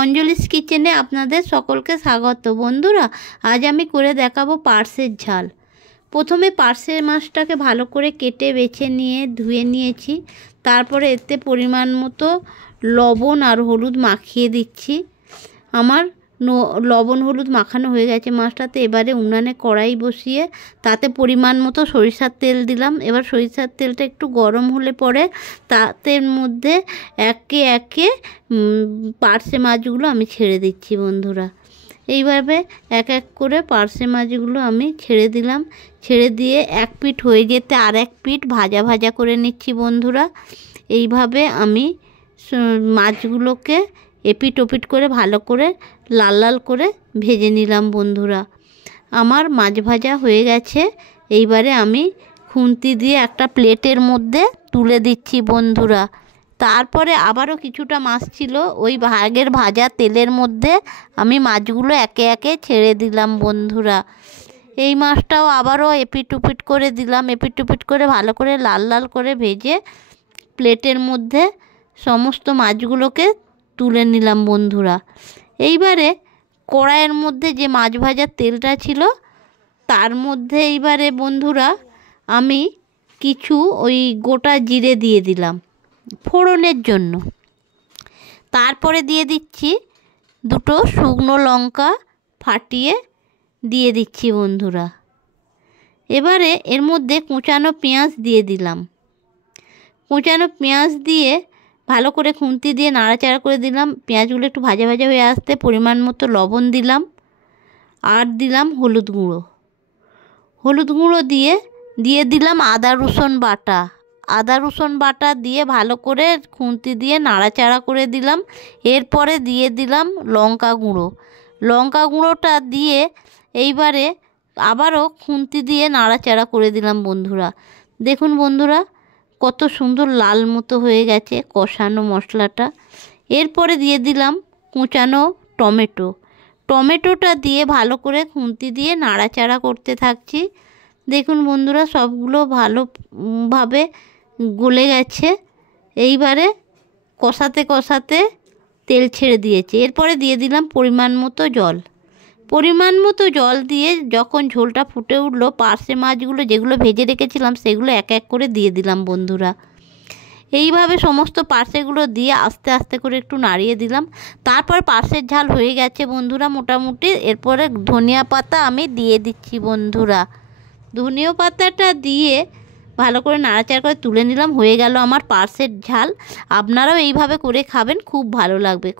অঞ্জলিস কিচেনে আপনাদের সকলকে স্বাগত। বন্ধুরা, আজ আমি করে দেখাবো পার্সের ঝাল। প্রথমে পার্সের মাছটাকে ভালো করে কেটে বেছে নিয়ে ধুয়ে নিয়েছি। তারপরে এতে পরিমাণ মতো লবণ আর হলুদ মাখিয়ে দিচ্ছি। আমার লবণ হলুদ মাখানো হয়ে গেছে মাছটাতে। এবারে উনানে কড়াই বসিয়ে তাতে পরিমাণ মতো সরিষার তেল দিলাম। এবার সরিষার তেলটা একটু গরম হলে পরে তাতে মধ্যে একে একে পার্সে মাছগুলো আমি ছেড়ে দিচ্ছি বন্ধুরা। এইভাবে এক এক করে পার্সে মাছগুলো আমি ছেড়ে দিলাম। ছেড়ে দিয়ে এক পিঠ হয়ে যেতে আর এক পিঠ ভাজা ভাজা করে নিচ্ছি বন্ধুরা। এইভাবে আমি মাছগুলোকে এপিট ওপিট করে ভালো করে লাল লাল করে ভেজে নিলাম বন্ধুরা। আমার মাছ ভাজা হয়ে গেছে। এইবারে আমি খুন্তি দিয়ে একটা প্লেটের মধ্যে তুলে দিচ্ছি বন্ধুরা। তারপরে আবারও কিছুটা মাছ ছিল, ওই আগের ভাজা তেলের মধ্যে আমি মাছগুলো একে একে ছেড়ে দিলাম বন্ধুরা। এই মাছটাও আবারও এপিট ওপিট করে দিলাম। এপিট ওপিট করে ভালো করে লাল লাল করে ভেজে প্লেটের মধ্যে সমস্ত মাছগুলোকে তুলে নিলাম বন্ধুরা। এইবারে কড়াইয়ের মধ্যে যে মাছ ভাজার তেলটা ছিল তার মধ্যে এইবারে বন্ধুরা আমি কিছু ওই গোটা জিরে দিয়ে দিলাম ফোড়নের জন্য। তারপরে দিয়ে দিচ্ছি দুটো শুকনো লঙ্কা ফাটিয়ে দিয়ে দিচ্ছি বন্ধুরা। এবারে এর মধ্যে কুচানো পেঁয়াজ দিয়ে দিলাম। কুচানো পেঁয়াজ দিয়ে ভালো করে খুন্তি দিয়ে নাড়াচাড়া করে দিলাম। পেঁয়াজগুলো একটু ভাজা ভাজা হয়ে আসতে পরিমাণ মতো লবণ দিলাম আর দিলাম হলুদ গুঁড়ো। হলুদ গুঁড়ো দিয়ে দিলাম আদা রসুন বাটা। আদা রসুন বাটা দিয়ে ভালো করে খুন্তি দিয়ে নাড়াচাড়া করে দিলাম। এরপরে দিয়ে দিলাম লঙ্কা গুঁড়ো। লঙ্কা গুঁড়োটা দিয়ে এইবারে আবারও খুন্তি দিয়ে নাড়াচাড়া করে দিলাম বন্ধুরা। দেখুন বন্ধুরা কত সুন্দর লাল মতো হয়ে গেছে কষানো মশলাটা। এরপরে দিয়ে দিলাম কুচানো টমেটো। টমেটোটা দিয়ে ভালো করে খুন্তি দিয়ে নাড়াচাড়া করতে থাকছি। দেখুন বন্ধুরা সবগুলো ভালোভাবে গলে গেছে। এইবারে কষাতে কষাতে তেল ছেড়ে দিয়েছে। এরপরে দিয়ে দিলাম পরিমাণ মতো জল। পরিমাণ মতো জল দিয়ে যখন ঝোলটা ফুটে উঠলো পার্সে মাছগুলো যেগুলো ভেজে রেখেছিলাম সেগুলো এক এক করে দিয়ে দিলাম বন্ধুরা। এইভাবে সমস্ত পার্সেগুলো দিয়ে আস্তে আস্তে করে একটু নাড়িয়ে দিলাম। তারপর পার্সের ঝাল হয়ে গেছে বন্ধুরা মোটামুটি। এরপরে ধনিয়া পাতা আমি দিয়ে দিচ্ছি বন্ধুরা। ধনিয়া পাতাটা দিয়ে ভালো করে নাড়াচাড়া করে তুলে নিলাম। হয়ে গেল আমার পার্সের ঝাল। আপনারাও এইভাবে করে খাবেন, খুব ভালো লাগবে।